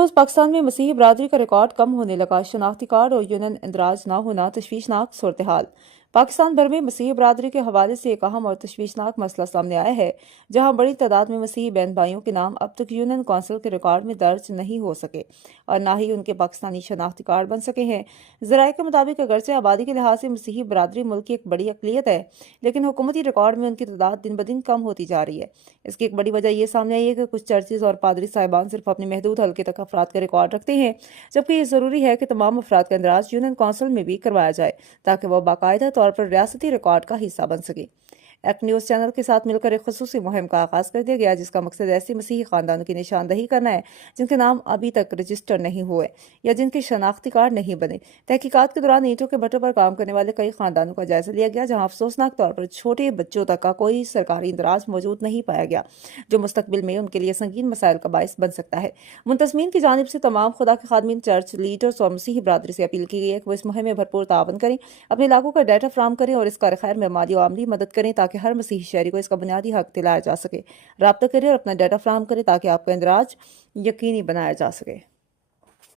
News Pakistan में मसीही बरादरी का रिकॉर्ड कम होने लगा। शनाख्ती कार्ड और यूनियन इंदराज न होना तशवीशनाक सूरत हाल। पाकिस्तान भर में मसीही बरादरी के हवाले से एक अहम और तशवीशनाक मसला सामने आया है, जहां बड़ी तादाद में मसीही बहन भाइयों के नाम अब तक यूनियन कौंसिल के रिकॉर्ड में दर्ज नहीं हो सके और न ही उनके पाकिस्तानी शनाख्ती कार्ड बन सके हैं। ज़राए के मुताबिक अगरचे आबादी के लिहाज से मसीही बरादरी मुल्क की एक बड़ी अकलियत है, लेकिन हुकूमती रिकॉर्ड में उनकी तादाद दिन ब दिन कम होती जा रही है। इसकी एक बड़ी वजह यह सामने आई है कि कुछ चर्चेज और पादरी साहिबान सिर्फ अपने महदूद हल्के तक अफराद का रिकॉर्ड रखते हैं, जबकि ये ज़रूरी है कि तमाम अफराद का इंदराज यूनियन कौंसिल में भी करवाया जाए ताकि वह बाकायदा तौर पर रियासती रिकॉर्ड का हिस्सा बन सके। एक्ट न्यूज़ चैनल के साथ मिलकर एक खुसूसी मुहिम का आगाज कर दिया गया, जिसका मकसद ऐसे मसीही खानदानों की निशानदही करना है जिनके नाम अभी तक रजिस्टर नहीं हुए या जिनके शनाख्ती कार्ड नहीं बने। तहकीकात के दौरान ईंटों के भट्टों पर काम करने वाले कई खानदानों का जायजा लिया गया, जहां अफसोसनाक तौर पर छोटे बच्चों तक का कोई सरकारी इंदराज मौजूद नहीं पाया गया, जो मुस्तकबिल में उनके लिए संगीन मसाइल का बायस बन सकता है। मुंतजमीन की जानिब से तमाम खुदा के खादमीन, चर्च लीडर्स और मसीही बरादरी से अपील की गई है कि वो इस मुहिम में भरपूर तावन करें, अपने इलाकों का डाटा फ्राहम करें और इसका खैर में माली और अमली मदद करें ताकि हर मसीही शहरी को इसका बुनियादी हक दिलाया जा सके। राब्ता करें और अपना डाटा फ्राहम करें ताकि आपका इंदराज यकीनी बनाया जा सके।